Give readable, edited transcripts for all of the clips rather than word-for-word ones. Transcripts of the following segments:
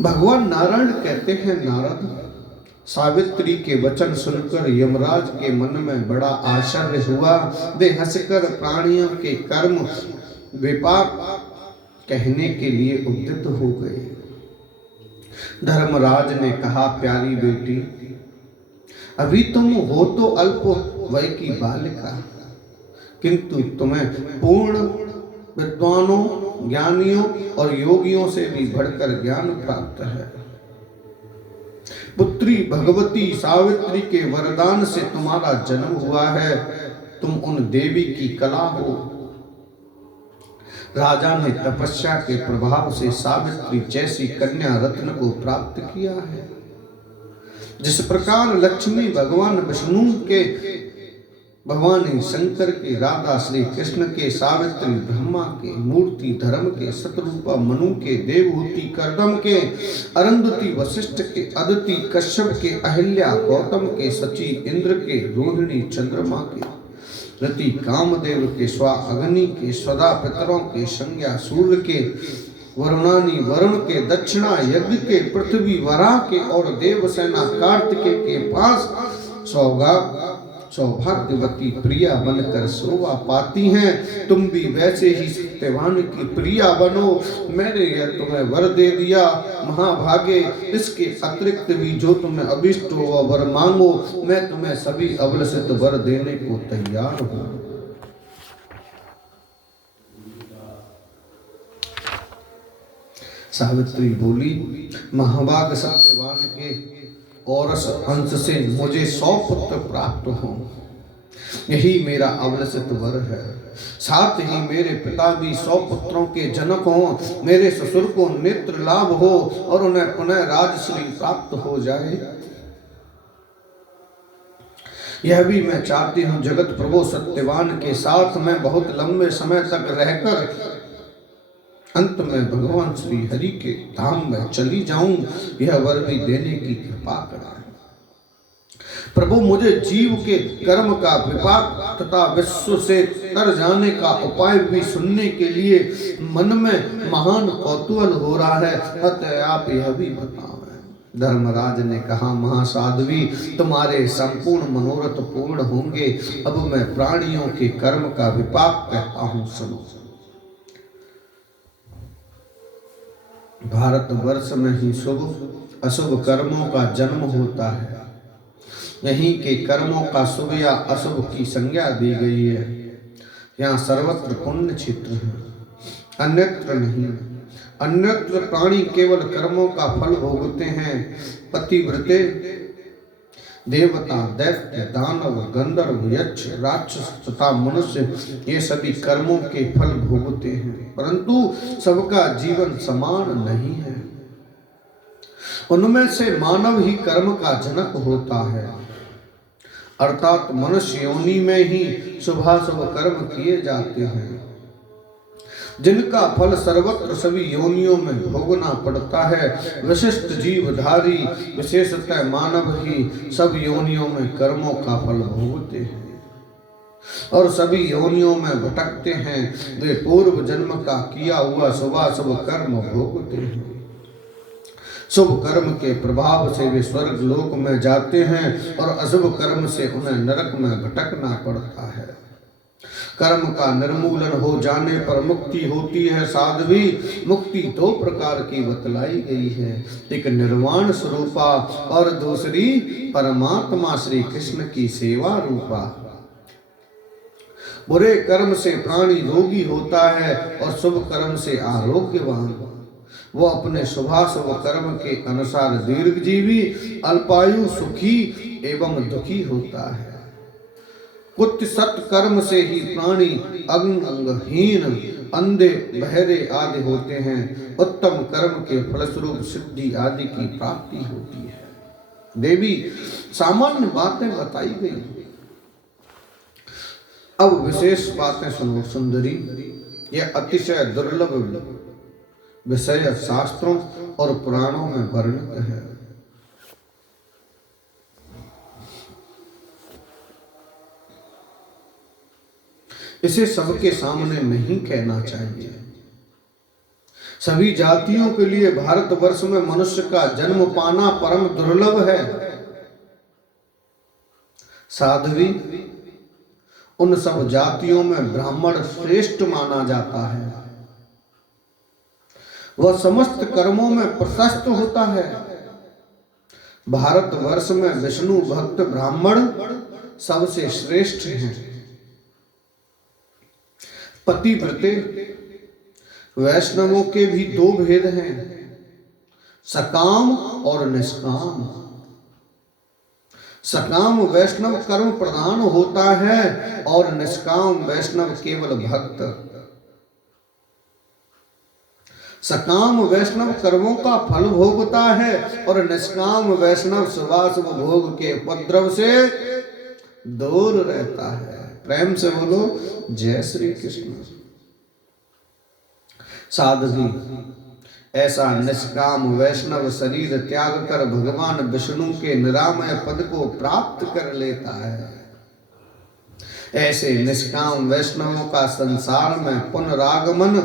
भगवान नारायण कहते हैं, नारद, सावित्री के वचन सुनकर यमराज के मन में बड़ा आश्चर्य हुआ। वे हंसकर प्राणियों के कर्म विपाक कहने के लिए उद्यत हो गए। धर्मराज ने कहा, प्यारी बेटी, अभी तुम हो तो अल्प वय की बालिका, किंतु तुम्हें पूर्ण विद्वानों, ज्ञानियों और योगियों से भी बढ़कर ज्ञान प्राप्त है। पुत्री भगवती सावित्री के वरदान से तुम्हारा जन्म हुआ है। तुम उन देवी की कला हो। राजा ने तपस्या के प्रभाव से सावित्री जैसी कन्या रत्न को प्राप्त किया है। जिस प्रकार लक्ष्मी भगवान विष्णु के, भगवान शंकर के, राधा श्री कृष्ण के, सावित्री ब्रह्मा के, मूर्ति धर्म के, शतरूपा मनु के, देवहूति करदम के, अरुंधति वशिष्ठ के, अदिति कश्यप के, अहिल्या गौतम के, सची इंद्र के, रोहिणी चंद्रमा के, रति कामदेव के, स्वा अग्नि के, स्वदा पितरों के, संज्ञा सूर्य के, वरुणानी वरुण के, दक्षिणा यज्ञ के, पृथ्वी वरा के और देवसेना कार्तिकेय के पास सौभाग्यवती प्रिया बनकर शोभा पाती हैं। तुम भी वैसे ही सत्यवान की प्रिया बनो। मैंने यह तुम्हें वर दे दिया महाभागे। इसके अतिरिक्त भी जो तुम्हें अभिष्ट हो वह वर मांगो, मैं तुम्हें सभी अवलसित वर देने को तैयार हूं। सावित्री बोली, महाभाग सत्यवान के औरस अंश से मुझे 100 पुत्र प्राप्त हो, यही मेरा अवलसित वर है। साथ ही मेरे पिता भी 100 पुत्रों के जनक हों, मेरे ससुर को नेत्र लाभ हो और उन्हें पुनः राजश्री प्राप्त हो जाए। यह भी मैं चाहती हूँ, जगत प्रभु सत्यवान के साथ मैं बहुत लंबे समय तक रहकर अंत में भगवान श्री हरि के धाम में चली जाऊं। यह वर भी देने की कृपा करें। प्रभु, मुझे जीव के कर्म का विपाक तथा विश्व से तर जाने का उपाय भी सुनने के लिए मन में महान कौतूहल हो रहा है, अतः आप यह भी बताएं। धर्मराज ने कहा, महासाध्वी, तुम्हारे संपूर्ण मनोरथ पूर्ण होंगे। अब मैं प्राणियों के कर्म का विपाक कहता हूं, सुनो। भारतवर्ष में ही शुभ अशुभ कर्मों का जन्म होता है। यहीं के कर्मों का शुभ या अशुभ की संज्ञा दी गई है। यहाँ सर्वत्र पुण्य क्षेत्र है, अन्यत्र नहीं। अन्यत्र प्राणी केवल कर्मों का फल भोगते हैं। पतिव्रते, देवता, दैत्य, दानव, गंधर्व, यक्ष, राक्षस तथा मनुष्य ये सभी कर्मों के फल भोगते हैं, परंतु सबका जीवन समान नहीं है। उनमें से मानव ही कर्म का जनक होता है, अर्थात मनुष्य योनि में ही शुभाशुभ कर्म किए जाते हैं, जिनका फल सर्वत्र सभी योनियों में भोगना पड़ता है। विशिष्ट जीवधारी विशेषतः मानव ही सब योनियों में कर्मों का फल भोगते हैं और सभी योनियों में भटकते हैं। वे पूर्व जन्म का किया हुआ शुभाशुभ कर्म भोगते हैं। शुभ कर्म के प्रभाव से वे स्वर्ग लोक में जाते हैं और अशुभ कर्म से उन्हें नरक में भटकना पड़ता है। कर्म का निर्मूलन हो जाने पर मुक्ति होती है। साध्वी, मुक्ति 2 प्रकार की बतलाई गई है, एक निर्वाण स्वरूपा और दूसरी परमात्मा श्री कृष्ण की सेवा रूपा। बुरे कर्म से प्राणी रोगी होता है और शुभ कर्म से आरोग्यवान। वो अपने शुभाशुभ कर्म के अनुसार दीर्घजीवी, अल्पायु, सुखी एवं दुखी होता है। कुछ सत्कर्म से ही प्राणी अंगहीन, अंधे, बहरे आदि होते हैं। उत्तम कर्म के फलस्वरूप सिद्धि आदि की प्राप्ति होती है। देवी, सामान्य बातें बताई गई, अब विशेष बातें सुनो सुंदरी। यह अतिशय दुर्लभ विषय शास्त्रों और पुराणों में वर्णित है। इसे सबके सामने नहीं कहना चाहिए। सभी जातियों के लिए भारतवर्ष में मनुष्य का जन्म पाना परम दुर्लभ है। साध्वी, उन सब जातियों में ब्राह्मण श्रेष्ठ माना जाता है। वह समस्त कर्मों में प्रशस्त होता है। भारतवर्ष में विष्णु भक्त ब्राह्मण सबसे श्रेष्ठ हैं। पतिव्रते वैष्णवों के भी दो भेद हैं, सकाम और निष्काम। सकाम वैष्णव कर्म प्रधान होता है और निष्काम वैष्णव केवल भक्त। सकाम वैष्णव कर्मों का फल भोगता है और निष्काम वैष्णव शुभाशुभ भोग के उपद्रव से दूर रहता है। प्रेम से बोलो जय श्री कृष्ण। साधवी, ऐसा निष्काम वैष्णव शरीर त्याग कर भगवान विष्णु के निरामय पद को प्राप्त कर लेता है। ऐसे निष्काम वैष्णवों का संसार में पुनरागमन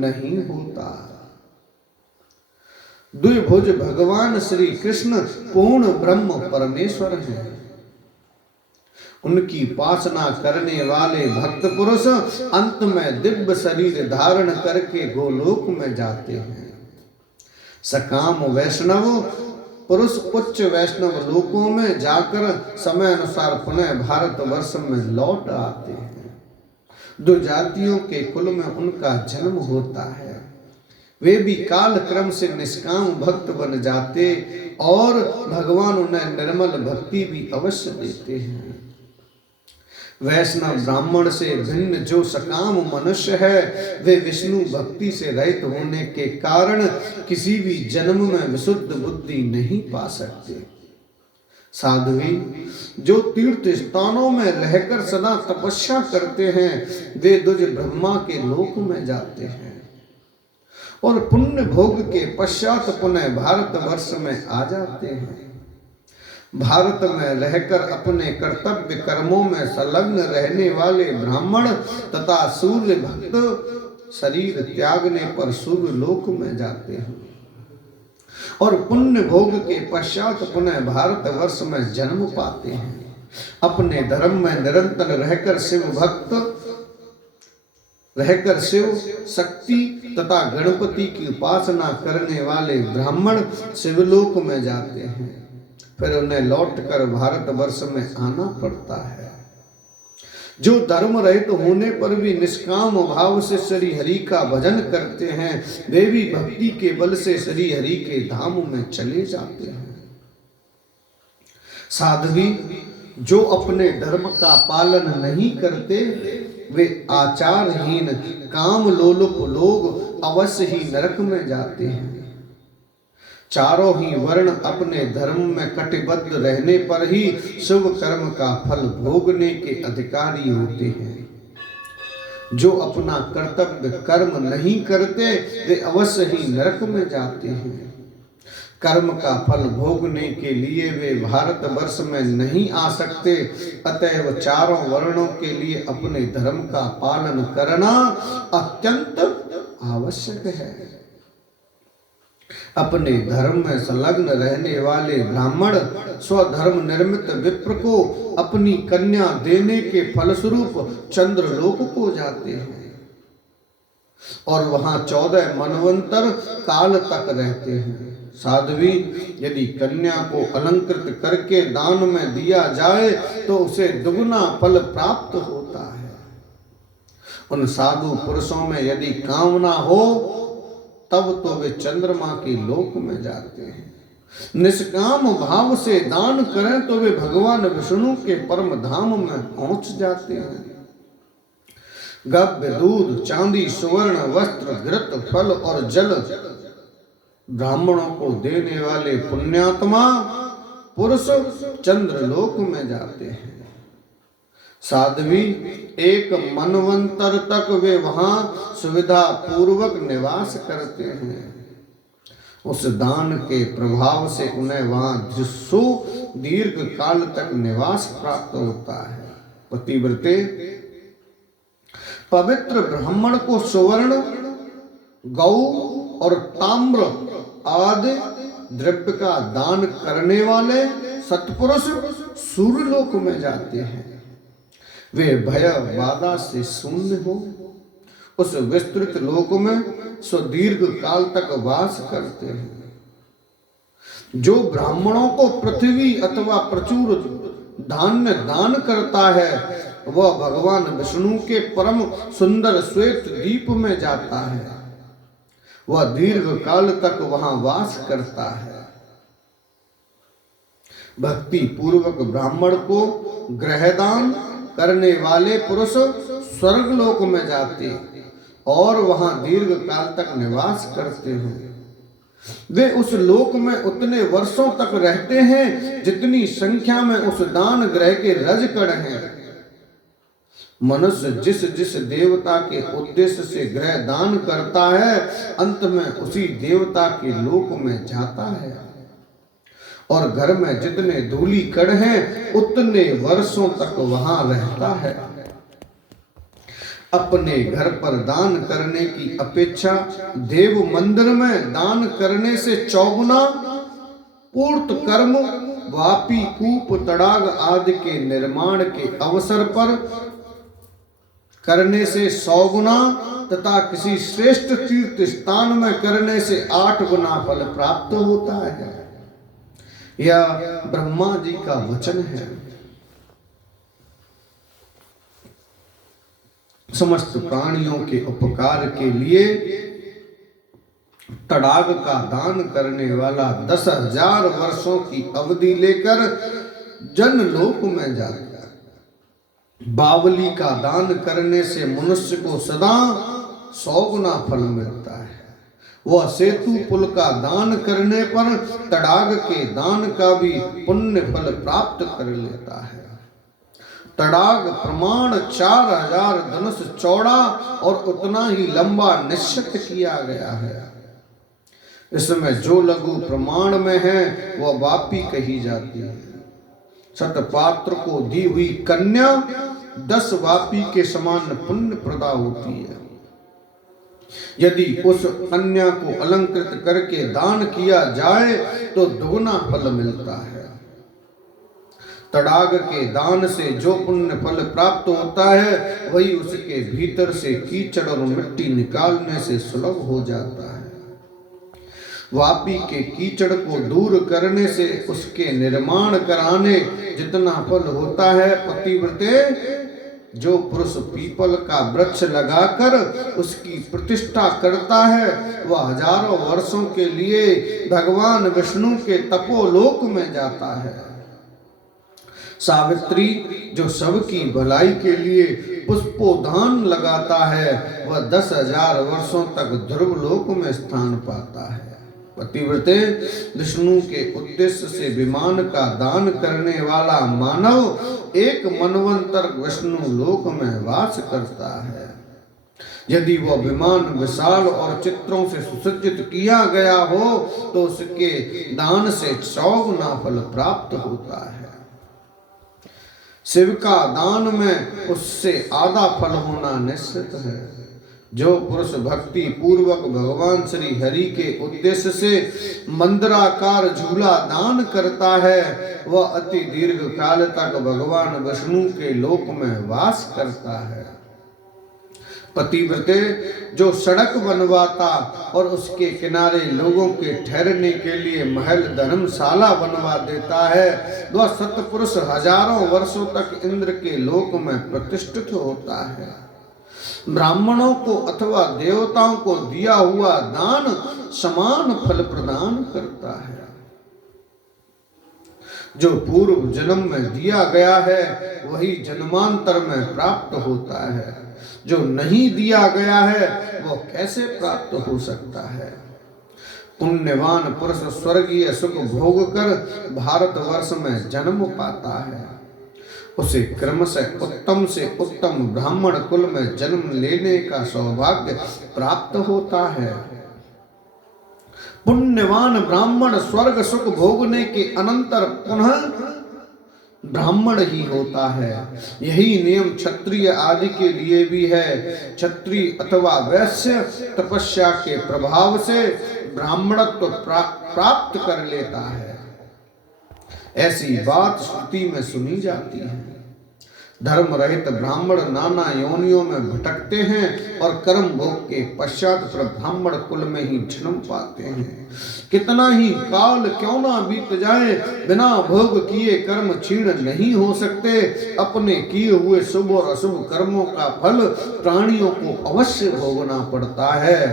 नहीं होता। द्विभुज भगवान श्री कृष्ण पूर्ण ब्रह्म परमेश्वर हैं। उनकी उपासना करने वाले भक्त पुरुष अंत में दिव्य शरीर धारण करके गोलोक में जाते हैं। सकाम वैष्णव पुरुष उच्च वैष्णव लोकों में जाकर समय अनुसार पुनः भारतवर्ष में लौट आते हैं। दो जातियों के कुल में उनका जन्म होता है। वे भी काल क्रम से निष्काम भक्त बन जाते और भगवान उन्हें निर्मल भक्ति भी अवश्य देते हैं। वैष्णव ब्राह्मण से भिन्न जो सकाम मनुष्य है, वे विष्णु भक्ति से रहित होने के कारण किसी भी जन्म में विशुद्ध बुद्धि नहीं पा सकते। साध्वी, जो तीर्थ स्थानों में रहकर सदा तपस्या करते हैं, वे द्विज ब्रह्मा के लोक में जाते हैं और पुण्य भोग के पश्चात पुनः भारतवर्ष में आ जाते हैं। भारत में रहकर अपने कर्तव्य कर्मों में संलग्न रहने वाले ब्राह्मण तथा सूर्य भक्त शरीर त्यागने पर सूर्य लोक में जाते हैं और पुण्य भोग के पश्चात पुनः भारतवर्ष में जन्म पाते हैं। अपने धर्म में निरंतर रहकर शिव शक्ति तथा गणपति की उपासना करने वाले ब्राह्मण शिवलोक में जाते हैं। फिर उन्हें लौटकर भारतवर्ष में आना पड़ता है। जो धर्म रहित होने पर भी निष्काम भाव से श्री हरि का भजन करते हैं, वे भी भक्ति के बल से श्री हरि के धाम में चले जाते हैं। साध्वी, जो अपने धर्म का पालन नहीं करते, वे आचारहीन काम लोलुप लोग अवश्य ही नरक में जाते हैं। चारों ही वर्ण अपने धर्म में कटिबद्ध रहने पर ही शुभ कर्म का फल भोगने के अधिकारी होते हैं। जो अपना कर्तव्य कर्म नहीं करते, वे अवश्य ही नरक में जाते हैं। कर्म का फल भोगने के लिए वे भारतवर्ष में नहीं आ सकते। अतएव चारों वर्णों के लिए अपने धर्म का पालन करना अत्यंत आवश्यक है। अपने धर्म में संलग्न रहने वाले ब्राह्मण स्वधर्म निर्मित विप्र को अपनी कन्या देने के फलस्वरूप चंद्रलोक को जाते हैं और वहां 14 मनवंतर काल तक रहते हैं। साध्वी, यदि कन्या को अलंकृत करके दान में दिया जाए तो उसे दुगुना फल प्राप्त होता है। उन साधु पुरुषों में यदि कामना हो तब तो वे चंद्रमा के लोक में जाते हैं। निष्काम भाव से दान करें तो वे भगवान विष्णु के परम धाम में पहुंच जाते हैं। गव्य, दूध, चांदी, सुवर्ण, वस्त्र, घृत, फल और जल ब्राह्मणों को देने वाले पुण्यात्मा पुरुष चंद्रलोक में जाते हैं। साध्वी, एक मनवंतर तक वे वहां सुविधा पूर्वक निवास करते हैं। उस दान के प्रभाव से उन्हें वहां दीर्घ काल तक निवास प्राप्त होता है। पतिव्रते, पवित्र ब्राह्मण को सुवर्ण, गौ और ताम्र आदि द्रव्य का दान करने वाले सत्पुरुष सूर्यलोक में जाते हैं। वे भय बाधा से शून्य हो उस विस्तृत लोक में सुदीर्घ काल तक वास करते हैं। जो ब्राह्मणों को पृथ्वी अथवा प्रचुर धान्य दान करता है वह भगवान विष्णु के परम सुंदर श्वेत दीप में जाता है। वह दीर्घ काल तक वहां वास करता है। भक्ति पूर्वक ब्राह्मण को ग्रहदान करने वाले पुरुष स्वर्गलोक में जाते और वहां दीर्घ काल तक निवास करते हैं। वे उस लोक में उतने वर्षों तक रहते हैं जितनी संख्या में उस दान ग्रह के रजकण हैं। मनुष्य जिस जिस देवता के उद्देश्य से ग्रह दान करता है अंत में उसी देवता के लोक में जाता है और घर में जितने धूली कण हैं उतने वर्षों तक वहां रहता है। अपने घर पर दान करने की अपेक्षा देव मंदिर में दान करने से 4 गुना पूर्त कर्म वापी कूप तड़ाग आदि के निर्माण के अवसर पर करने से 100 गुना तथा किसी श्रेष्ठ तीर्थ स्थान में करने से 8 गुना फल प्राप्त होता है। यह ब्रह्मा जी का वचन है। समस्त प्राणियों के उपकार के लिए तड़ाग का दान करने वाला 10,000 वर्षों की अवधि लेकर जनलोक में जाता है। बावली का दान करने से मनुष्य को सदा 100 गुना फल मिलता है। वह सेतु पुल का दान करने पर तड़ाग के दान का भी पुण्य फल प्राप्त कर लेता है। तड़ाग प्रमाण 4000 धनुष चौड़ा और उतना ही लंबा निश्चित किया गया है। इसमें जो लघु प्रमाण में है वह वापी कही जाती है। सतपात्र को दी हुई कन्या 10 वापी के समान पुण्य प्रदा होती है। यदि उस कन्या को अलंकृत करके दान किया जाए तो दुगना फल मिलता है। तड़ाग के दान से जो पुण्य फल प्राप्त होता है वही उसके भीतर से कीचड़ और मिट्टी निकालने से सुलभ हो जाता है। वापी के कीचड़ को दूर करने से उसके निर्माण कराने जितना फल होता है, पतिव्रते जो पुरुष पीपल का वृक्ष लगाकर उसकी प्रतिष्ठा करता है वह हजारों वर्षों के लिए भगवान विष्णु के तपोलोक में जाता है। सावित्री जो सबकी भलाई के लिए पुष्पोदान लगाता है वह 10,000 वर्षों तक ध्रुवलोक में स्थान पाता है। पतिव्रते विष्णु के उद्देश्य से विमान का दान करने वाला मानव एक मनवंतर विष्णु लोक में वास करता है। यदि वह विमान विशाल और चित्रों से सुसज्जित किया गया हो तो उसके दान से 100 गुना फल प्राप्त होता है। शिव का दान में उससे आधा फल होना निश्चित है। जो पुरुष भक्ति पूर्वक भगवान श्री हरि के उद्देश्य से मंदिराकार झूला दान करता है वह अति दीर्घ काल तक भगवान विष्णु के लोक में वास करता है। पतिव्रते जो सड़क बनवाता और उसके किनारे लोगों के ठहरने के लिए महल धर्मशाला बनवा देता है वह सत्पुरुष हजारों वर्षों तक इंद्र के लोक में प्रतिष्ठित होता है। ब्राह्मणों को अथवा देवताओं को दिया हुआ दान समान फल प्रदान करता है। जो पूर्व जन्म में दिया गया है वही जन्मांतर में प्राप्त होता है। जो नहीं दिया गया है वह कैसे प्राप्त हो सकता है। पुण्यवान पुरुष स्वर्गीय सुख भोग कर भारतवर्ष में जन्म पाता है। उसे क्रमशः उत्तम से उत्तम ब्राह्मण कुल में जन्म लेने का सौभाग्य प्राप्त होता है। पुण्यवान ब्राह्मण स्वर्ग सुख भोगने के अनंतर पुनः ब्राह्मण ही होता है। यही नियम क्षत्रिय आदि के लिए भी है। क्षत्रिय अथवा वैश्य तपस्या के प्रभाव से ब्राह्मणत्व प्राप्त कर लेता है, ऐसी बात श्रुति में सुनी जाती है। धर्म रहित ब्राह्मण नाना योनियों में भटकते हैं और कर्म भोग के पश्चात फिर ब्राह्मण कुल में ही जन्म पाते हैं। कितना ही काल क्यों ना बीत जाए, बिना भोग किए कर्म क्षीण नहीं हो सकते। अपने किए हुए शुभ और अशुभ कर्मों का फल प्राणियों को अवश्य भोगना पड़ता है।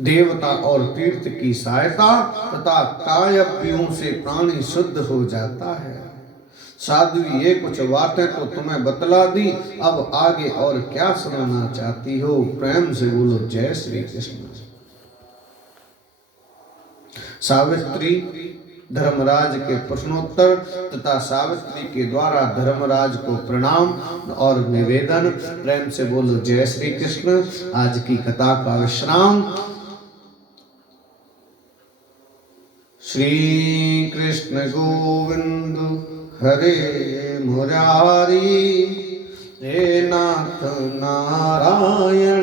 देवता और तीर्थ की सहायता तथा कायव्यूह से प्राणी शुद्ध हो जाता है। साध्वी, ये कुछ बातें तो तुम्हें बतला दी, अब आगे और क्या सुनाना चाहती हो? प्रेम से बोलो जय श्री कृष्ण। सावित्री धर्मराज के प्रश्नोत्तर तथा सावित्री के द्वारा धर्मराज को प्रणाम और निवेदन। प्रेम से बोलो जय श्री कृष्ण। आज की कथा का विश्राम। श्री कृष्ण गोविंद हरे मुरारी, हे नाथ नारायण